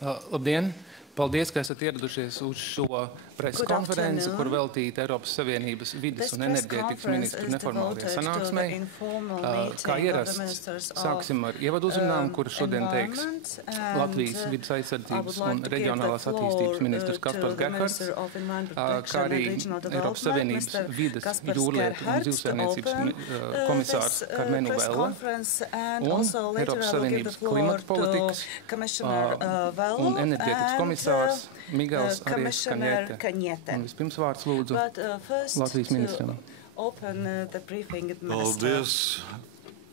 Labdien! Paldies, ka esat ieradušies uz šo preses konferenci, kur veltīta Eiropas Savienības vides un enerģētikas ministru neformālajai sanāksmei. Kā ierasts, sāksim ar ievadu uzrunām, kuru šodien teiks Latvijas vides aizsardzības un reģionālās attīstības ministrs Kaspars Gerhards, kā arī Eiropas Savienības vides, jūrlietu un zivsaimniecības komisārs Karmenu Vella un Eiropas Savienības klimata politikas un enerģētikas komisārs Miguels Arias Kaņete. Un vispirms vārds lūdzu Latvijas ministram. Paldies,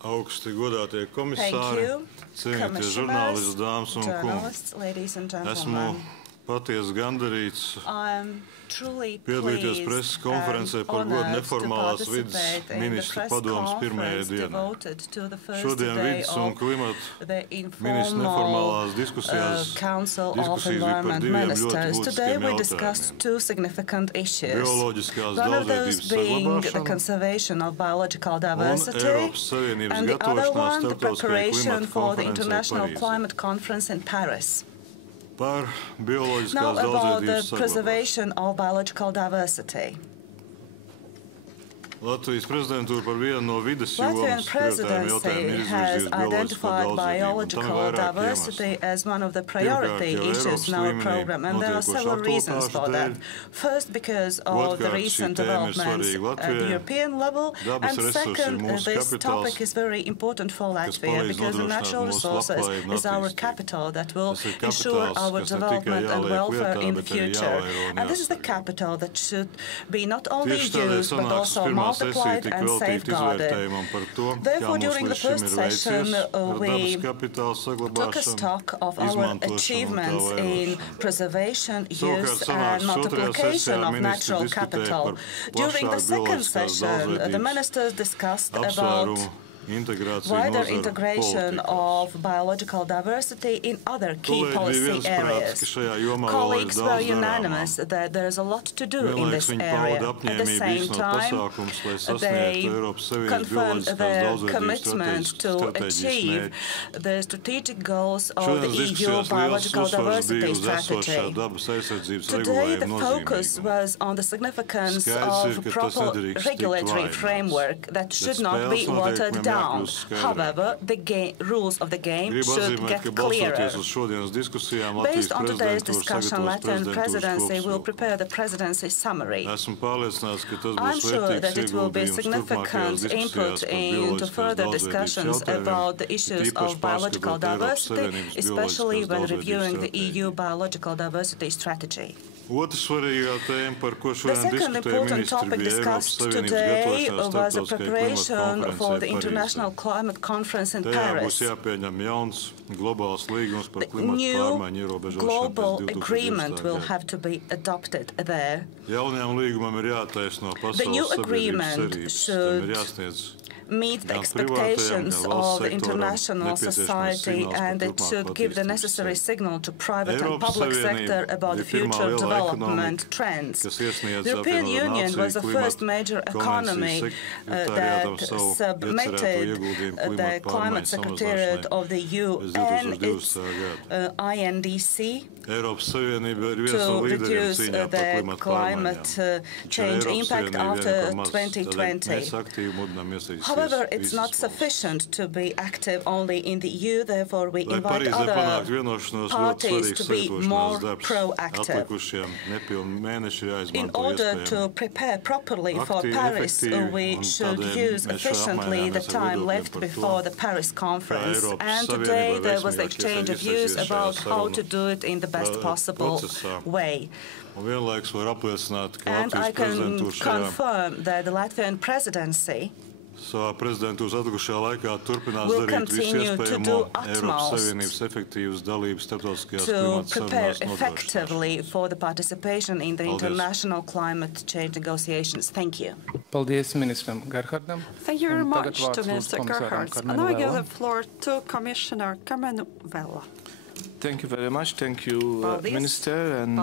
augsti godātie komisāri, cienītie žurnālisti, dāmas un kungi. Esmu patiesi gandarīts piedalīties preses konferencē par godu neformālās vides ministru padomes pirmajai dienai. Šodien vides un klimata ministru neformālās diskusijas bija par diviem ļoti būtiskiem jautājumiem. Bioloģiskās daudzveidības saglabāšana un Eiropas Savienības gatavošanās starptautiskajai klimata konferencei Parīzē. Par bioloģiskās daudzveidības saglabāšanu. Latvijas prezidentūra par vienu no vides jomas prioritāriem jautājumiem ir izvirzījusi bioloģisko diversity as one of the priority issues in our program, and there are several reasons for that. First, because of the recent developments at the European level, and second, this topic is very important for Latvia because the natural resources is our capital that will ensure our development and welfare in the future. And this is the capital that should be not only used but also multiplied and safeguarded. Therefore, during the first session, we took a stock of our achievements in preservation, use and multiplication of natural capital. During the second session, the ministers discussed about wider integration of biological diversity in other key policy areas. Colleagues were unanimous that there is a lot to do in this area. At the same time, they confirmed their commitment to achieve the strategic goals of the EU biological diversity strategy. Today, the focus was on the significance of proper regulatory framework that should not be watered down. However, the rules of the game should get clearer. Based on today's discussion, Latvian presidency will prepare the presidency summary. I'm sure that it will be significant input into further discussions about the issues of biological diversity, especially when reviewing the EU biological diversity strategy. The second important topic discussed today was a preparation for the International Climate Conference in Paris. The new global agreement will have to be adopted there. The new agreement should meet the expectations of the international society, and it should give the necessary signal to private and public sector about the future development trends. The European Union was the first major economy that submitted the Climate Secretariat of the UN, its INDC, to reduce the climate change impact after 2020. However, it's not sufficient to be active only in the EU, therefore we invite other parties to be more proactive. In order to prepare properly for Paris, we should use efficiently the time left before the Paris conference. And today there was the exchange of views about how to do it in the best possible way. And I can confirm that the Latvian presidency will continue to do utmost to prepare effectively for the participation in the international climate change negotiations. Thank you. Paldies ministram Gerhardam. Thank you very much to Mr. Gerhards. And now I give the floor to Commissioner Karmenu Vella. Thank you very much. Thank you, Minister. And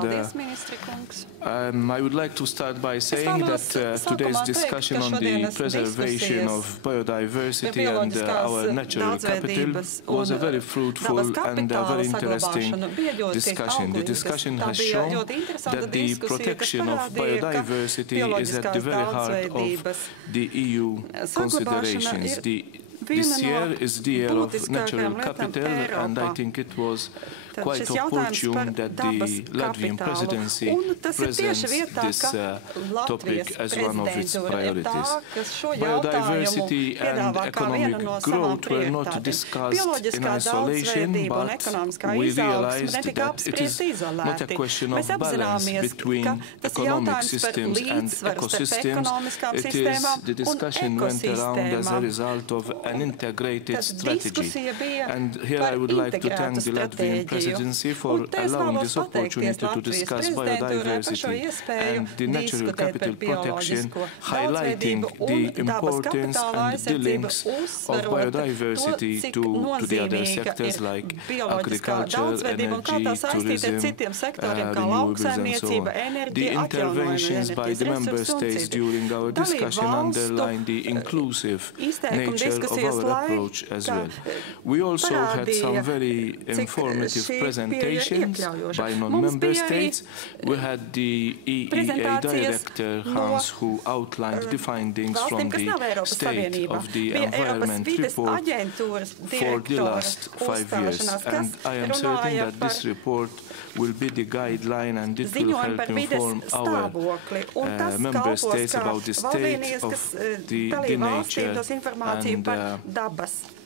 I would like to start by saying that today's discussion on the preservation of biodiversity and our natural capital was a very fruitful and very interesting discussion. The discussion has shown that the protection of biodiversity is at the very heart of the EU considerations. This year is the year of natural capital, and I think it was quite opportune that the Latvian presidency presents this topic as one of its priorities. Biodiversity and economic growth were not discussed in isolation, but we realized that it is not a question of balance between economic systems and ecosystems. It is, the discussion went around as a result of an integrated strategy. And here I would like to thank the Latvian presidency for allowing this opportunity to discuss biodiversity and the natural capital protection, highlighting the importance and the links of biodiversity to the other sectors like agriculture, energy, tourism, renewables and so on. The interventions by the member states during our discussion underline the inclusive nature of our approach as well. We also had some very informative presentations by non-member states. We had the EEA Director, Hans, who outlined the findings from the State of the Environment report for the last 5 years. And I am certain that this report will be the guideline and it will help inform our member states about the state of the nature and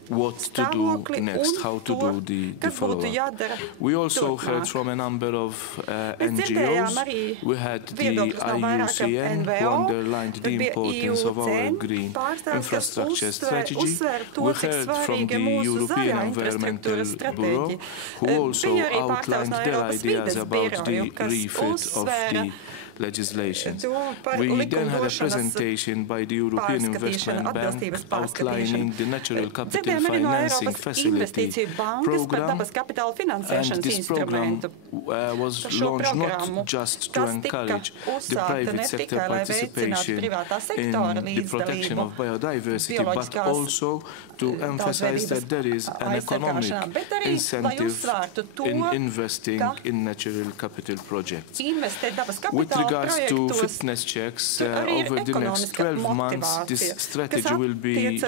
what to do next, how to do the follow-up. We also heard from a number of NGOs. We had the IUCN, who underlined the importance of our green infrastructure strategy. We heard from the European Environmental Bureau, who also outlined their ideas about the refit of the legislation. We then had a presentation by the European Investment Bank outlining the Natural Capital Financing Facility program, and this program was launched not just to encourage the private sector participation in the protection of biodiversity, but also to emphasize that there is an economic incentive in investing in natural capital projects. With regards to fitness checks, over the next 12 months, this strategy will be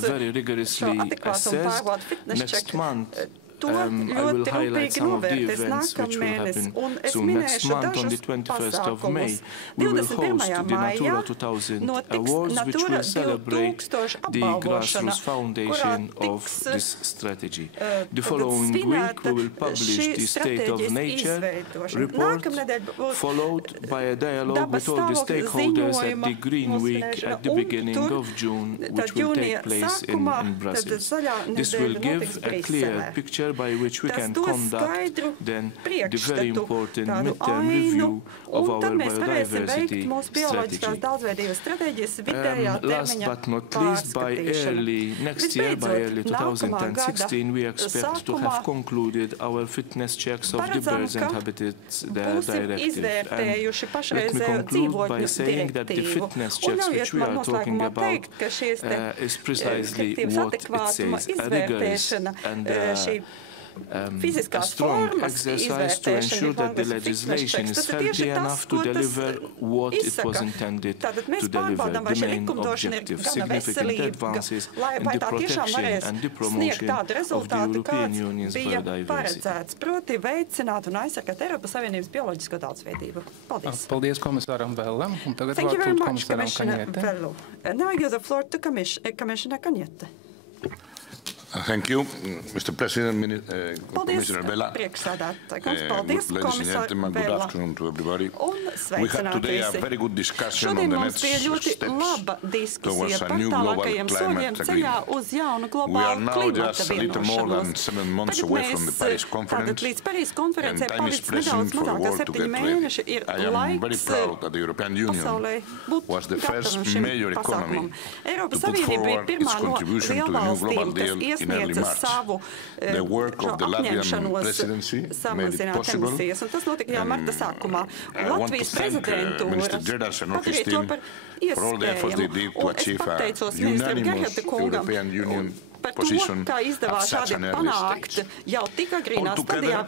very rigorously assessed. Next month, I will highlight some of the events which will happen soon. Next month, on the 21st of May, we will host the Natura 2000 Awards, which will celebrate the grassroots foundation of this strategy. The following week, we will publish the State of Nature report, followed by a dialogue with all the stakeholders at the Green Week at the beginning of June, which will take place in Brussels. This will give a clear picture by which we can conduct then the very important midterm review of our biodiversity strategy. Last but not least, by early next year, by early 2016, we expect to have concluded our fitness checks of the Birds and Habitats Directive. And let me conclude by saying that the fitness checks which we are talking about is precisely what it says, a rigorous and a strong exercise to ensure that the legislation is healthy enough to deliver what it was intended to deliver, the main objective, significant advances in the protection and the promotion of the European Union's biodiversity. Paldies komisāram Vellam, un tagad vārds komisāram Cañete. Now I give the floor to Commissioner Cañete. Thank you, Mr. President, Commissioner Vella. Ladies and gentlemen, good afternoon to everybody. We had today a very good discussion on the next steps towards a new global climate agreement. We are now just a little more than 7 months away from the Paris Conference, and time is pressing for the world to get ready. I am very proud that the European Union was the first major economy to put forward its contribution to the new global deal in early March. The work of the Latvian presidency made it possible. I want to thank Minister Dziedars and his team for all the efforts they did to achieve a unanimous European Union position at such an early stage. Altogether,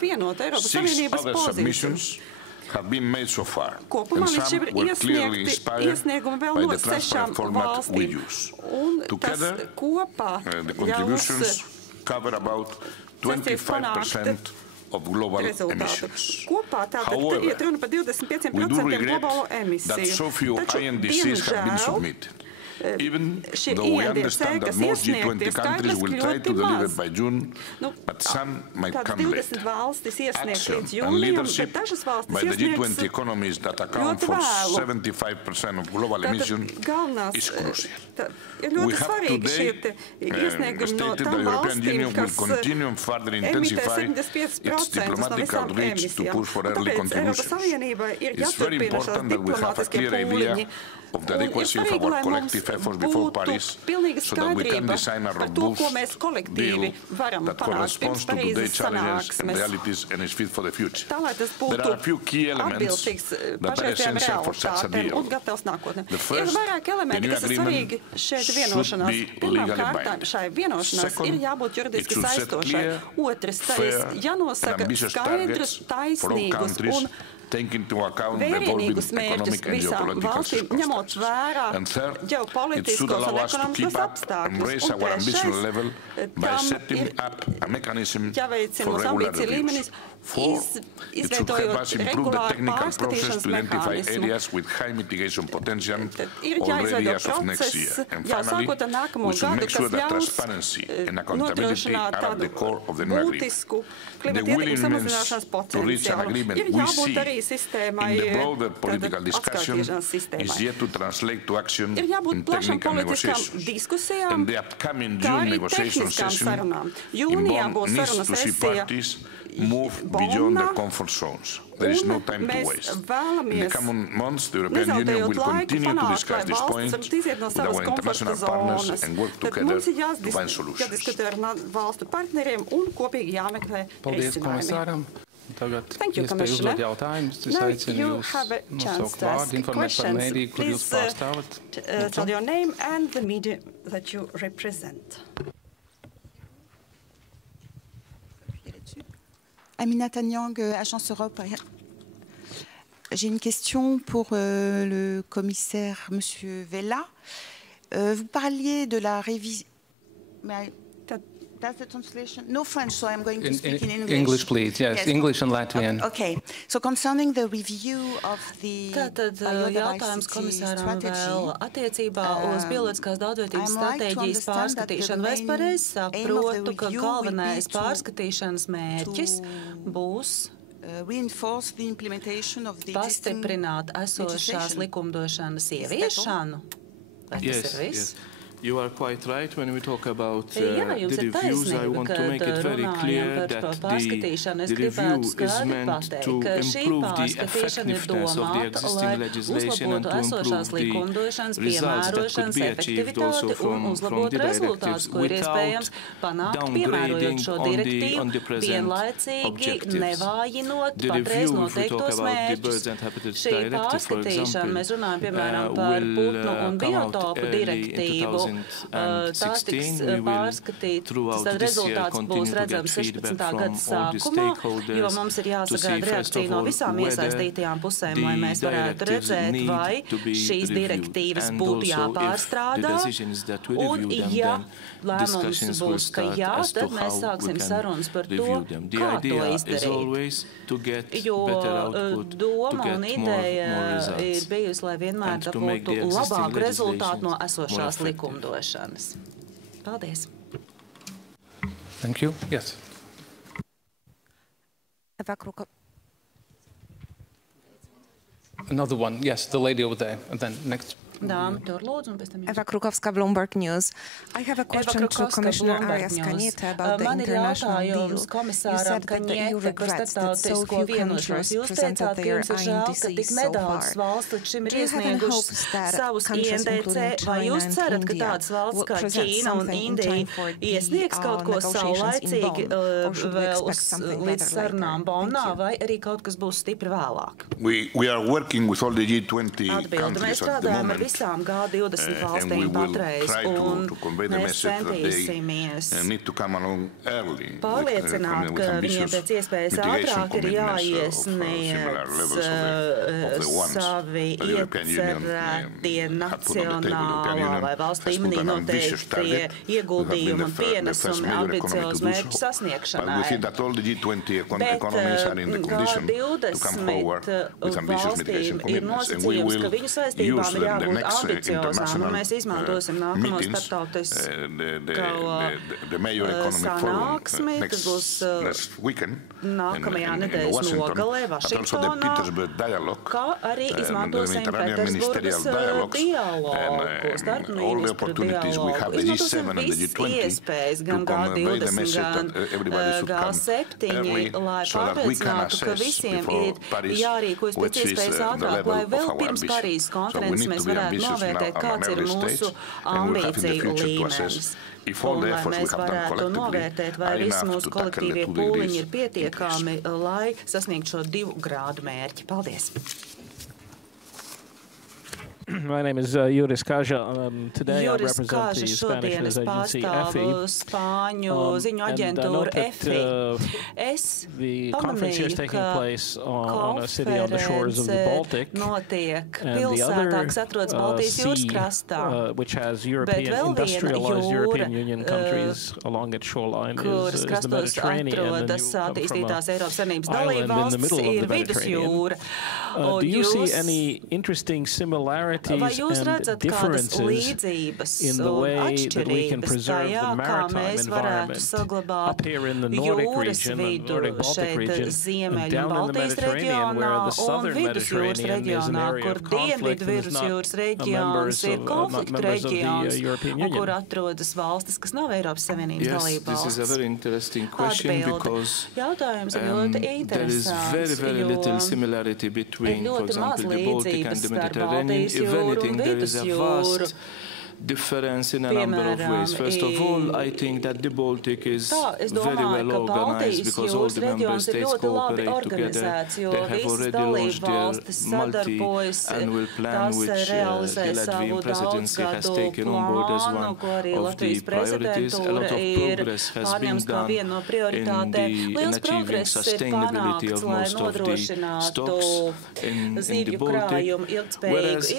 6 other submissions have been made so far, and some were clearly inspired by the transparent format we use. Together, the contributions cover about 25% of global emissions. However, we do regret that so few INDCs have been submitted. Even though we understand that most G20 countries will try to deliver by June, but some might come late. Action and leadership by the G20 economies that account for 75% of global emissions is crucial. We have today stated the European Union will continue and further intensify its diplomatic outreach to push for early contributions. It's very important that we have a clear idea of the adequacy of our collective efforts before Paris, so that we can design a robust deal that corresponds to today's challenges and realities and is fit for the future. There are a few key elements that are essential for such a deal. The first, the new agreement should be legally binding. Second, it should set clear, fair and ambitious targets for all countries, taking into account the evolving economic and geopolitical circumstances. And third, it should allow us to keep up and raise our ambition level by setting up a mechanism for regular reviews. Fourth, it should help us improve the technical process to identify areas with high mitigation potential already as of next year. And finally, we should make sure that transparency and accountability are at the core of the new agreement. The willingness to reach an agreement we see in the broader political discussion is yet to translate to action in technical negotiations. And the upcoming June negotiation session in Bonn needs to see parties move beyond their comfort zones. There is no time to waste. In the coming months, the European Union will continue to discuss this point with our international partners and work together to find solutions. Thank you, Commissioner. Now you have a chance to ask questions. Please tell your name and the media that you represent. Aminata Niang, Agence Europe. J'ai une question pour le commissaire, Monsieur Vella. Vous parliez de la révision. That's the translation? No French, so I'm going to speak in English. English, please. Yes, English and Latvian. Okay. So concerning the review of the jautājums komisāram vēl attiecībā uz bioloģiskās daudzveidības stratēģijas pārskatīšanu. Vai es pareizi saprotu, ka galvenais pārskatīšanas mērķis būs pastiprināt esošās likumdošanas ieviešanu? Vai tas ir viss? You are quite right. When we talk about the reviews, I want to make it very clear that the review is meant to improve the effectiveness of the existing legislation and to improve the results that could be achieved also from directives without downgrading on the present objectives. The review, if we talk about the Birds and Habitats Directive, for example, will come out early in 2016, we will throughout this year continue to get feedback from all the stakeholders to see first of all whether the directives need to be reviewed and also if the decisions that we review them, then discussions will start as to how we can review them. The idea is always to get better output, to get more results, and to make the existing legislation more effective. Paldies. Thank you. Yes. Another one. Yes, the lady over there. And then next. Eva Krukovska, Bloomberg News. I have a question to Commissioner Arias Cañete about the international deal. You said that the EU regrets that so few countries presented their INDC so far. Do you have any hopes that countries including China and India will present something in time for the negotiations in Bonn, or should we expect something rather later? We are working with all the G20 countries at the moment. And we will try to convey the message that they need to come along early with ambitious mitigation commitments of similar levels of the ones that the European Union had put on the table. The European Union has put an ambitious target. We have been the first major economy to do so. But we think that all the G20 economies are in the condition to come forward with ambitious mitigation commitments. And we will use the next international meetings, the major economic forum next weekend in Washington, but also the Petersburg dialogue, the Mediterranean ministerial dialogues, and all the opportunities we have, the G7 and the G20, to convey the message that everybody should come early so that we can assess before Paris what is the level of our ambition. So we need to be ambitious now at an early stage, and we'll have in the future to assess if all the efforts we have done collectively are enough to tackle the 2 degrees increase. My name is Juris Kaža. Today I represent the Spanish news agency EFI. And I note that the conference here is taking place on a city on the shores of the Baltic. And the other sea, which has industrialized European Union countries along its shoreline, is the Mediterranean. And you come from an island in the middle of the Mediterranean. Do you see any interesting similarities and differences in the way that we can preserve the maritime environment up here in the Nordic region, the Nordic Baltic region, and down in the Mediterranean, where the southern Mediterranean is an area of conflict and is not members of the European Union? Yes, this is a very interesting question because there is very little similarity between, for example, the Baltic and the Mediterranean. If anything, there is a vast difference in a number of ways. First of all, I think that the Baltic is very well organized because all the member states cooperate together. They have already launched their multi-annual plan, which the Latvian presidency has taken on board as one of the priorities. A lot of progress has been done in achieving sustainability of most of the stocks in the Baltic, whereas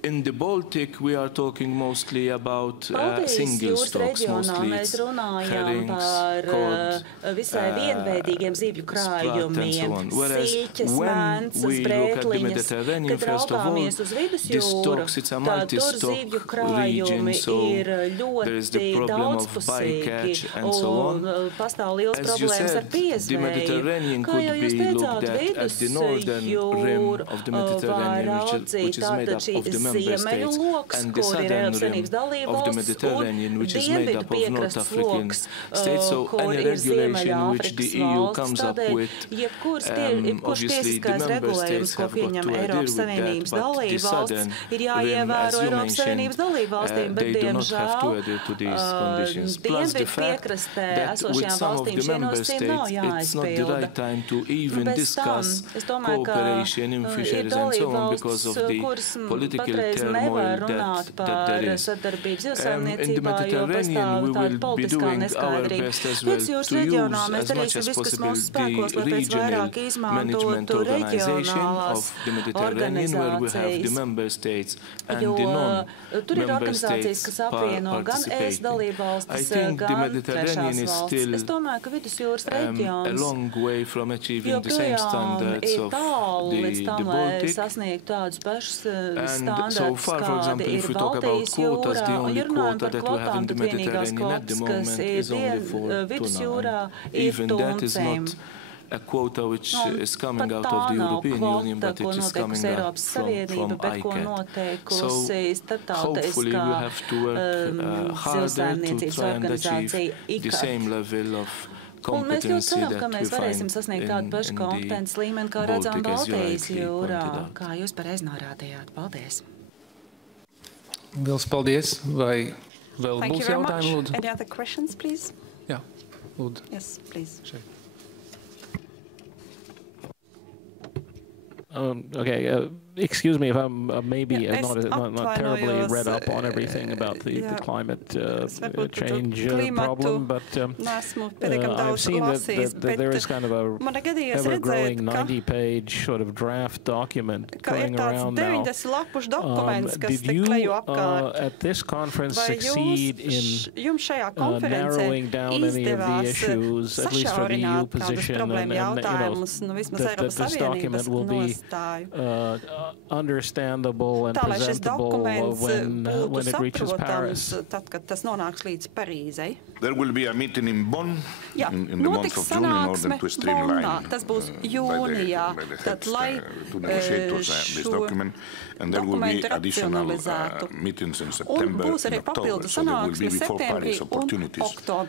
in the Baltic, we are talking mostly about single stocks, mostly it's herrings, cod, sprat, and so on. Whereas when we look at the Mediterranean, first of all, the stocks, it's a multi-stock region, so there is the problem of bycatch and so on. As you said, the Mediterranean could be looked at the northern rim of the Mediterranean, which is made up of the member states, and the southern rim of the Mediterranean, which is made up of North African states. So any regulation which the EU comes up with, obviously the member states have got to adhere with that, but the southern rim, as you mentioned, they do not have to adhere to these conditions. Plus the fact that with some of the member states, it's not the right time to even discuss cooperation in fisheries and so on because of the political turmoil that there is. In the Mediterranean, we will be doing our best as well to use as much as possible the regional management organization of the Mediterranean, where we have the member states and the non-member states participating. I think the Mediterranean is still a long way from achieving the same standards of the Baltic. And so far, for example, if we talk about quotas, the only quota that we have in the Mediterranean at the moment is only for tuna. Even that is not a quota which is coming out of the European Union, but it is coming out from ICAT. So hopefully we have to work harder to try and achieve the same level of competency that we find in the Baltic, as you rightly pointed out. Paldies. Liels paldies. Vai vēl būs jautājumi, lūdzu? Any other questions, please? Jā, lūdzu. Yes, please. Šeit. Okay, excuse me if I'm maybe not terribly read up on everything about the climate change problem, but I've seen that there is kind of a ever-growing 90-page sort of draft document going around now. Did you, at this conference, succeed in narrowing down any of the issues, at least for the EU position, and that this document will be understandable and presentable when it reaches Paris? There will be a meeting in Bonn in the month of June in order to streamline by the heads to negotiate this document, and there will be additional meetings in September and October, so there will be before Paris opportunities to work on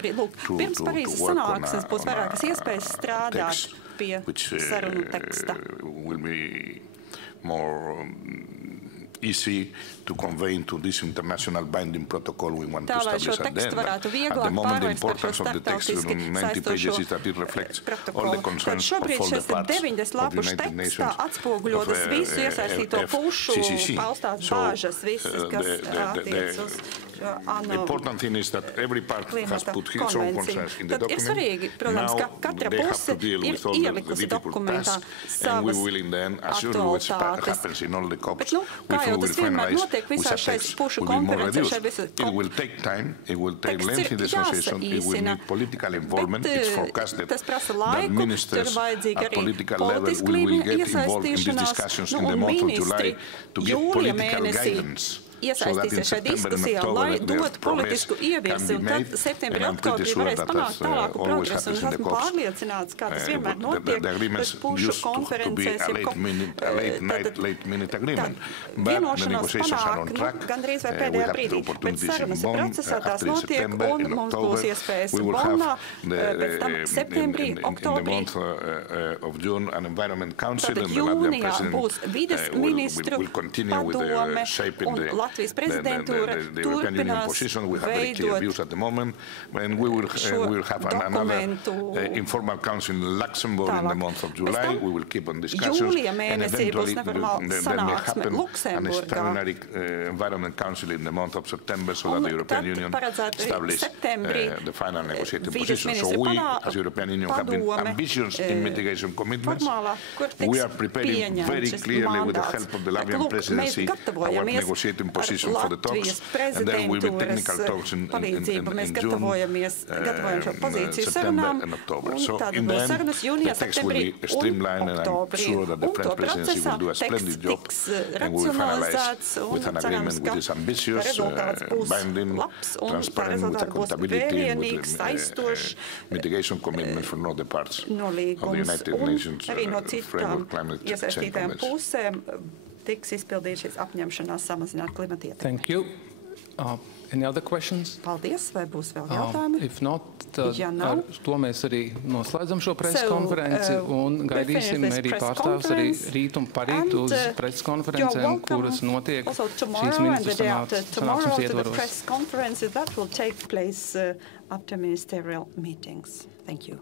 a text which will be more easy to convey into this international binding protocol we want to establish at the end. At the moment, the importance of the text is 90 pages is that it reflects all the concerns of all the parts of the United Nations the important thing is that every part has put its own concerns in the document. Now they have to deal with all the difficult tasks, and we will in the end, as usual happens in all the COPs, we will finalize with a text will be more reduced. It will take time, it will take lengthy negotiation, it will need political involvement. It's forecasted that ministers at political level will get involved in these discussions in the month of July to give political guidance. Iesaistīsies šajā diskusijā, lai dotu politisku ievirsi, un tad septembrī, oktobrī varēs panākt tālāku progresu. Un es esmu pārliecināts, kā tas vienmēr notiek, pēc pušu konferencēs, vienošanos panāk gandrīz vai pēdējā brīdī. Bet sarunas procesā tās notiek, un mums būs iespējas Bonnā, pēc tam septembrī, oktobrī. Tātad jūnijā būs vides ministru padome, un Latvijas prezidentūra turpinās veidot šo dokumentu tālāk. Jūlijā mēnesī būs neformāla sanāksme Luksemburgā. Un tad paredzētu septembrī vides ministru padome formālā, kur tiks pieņemts šis mandāts. Lūk, mēs gatavojamies ar Latvijas prezidentūras palīdzību. Mēs gatavojam šo pozīciju sarunām, un tāda būs sarunas jūnijā, septembrī un oktobrī. Un to procesā teksts tiks racionalizēts, un cerams, ka rezultāts būs labs, un tā rezultāts būs vērienīgs, aizstošs nolīgums, un arī no citām iesaistītām pusēm tiks izpildīt šīs apņemšanās samazināt klimata ietekmi. Thank you. Any other questions? Paldies, vai būs vēl jautājumi? If not, tad ar to mēs arī noslēdzam šo preskonferenci un gaidīsim arī pārstāvs arī rīt un parīt uz preskonferencēm, kuras notiek šīs ministru sanāksmes ietvaros. That will take place after ministerial meetings. Thank you.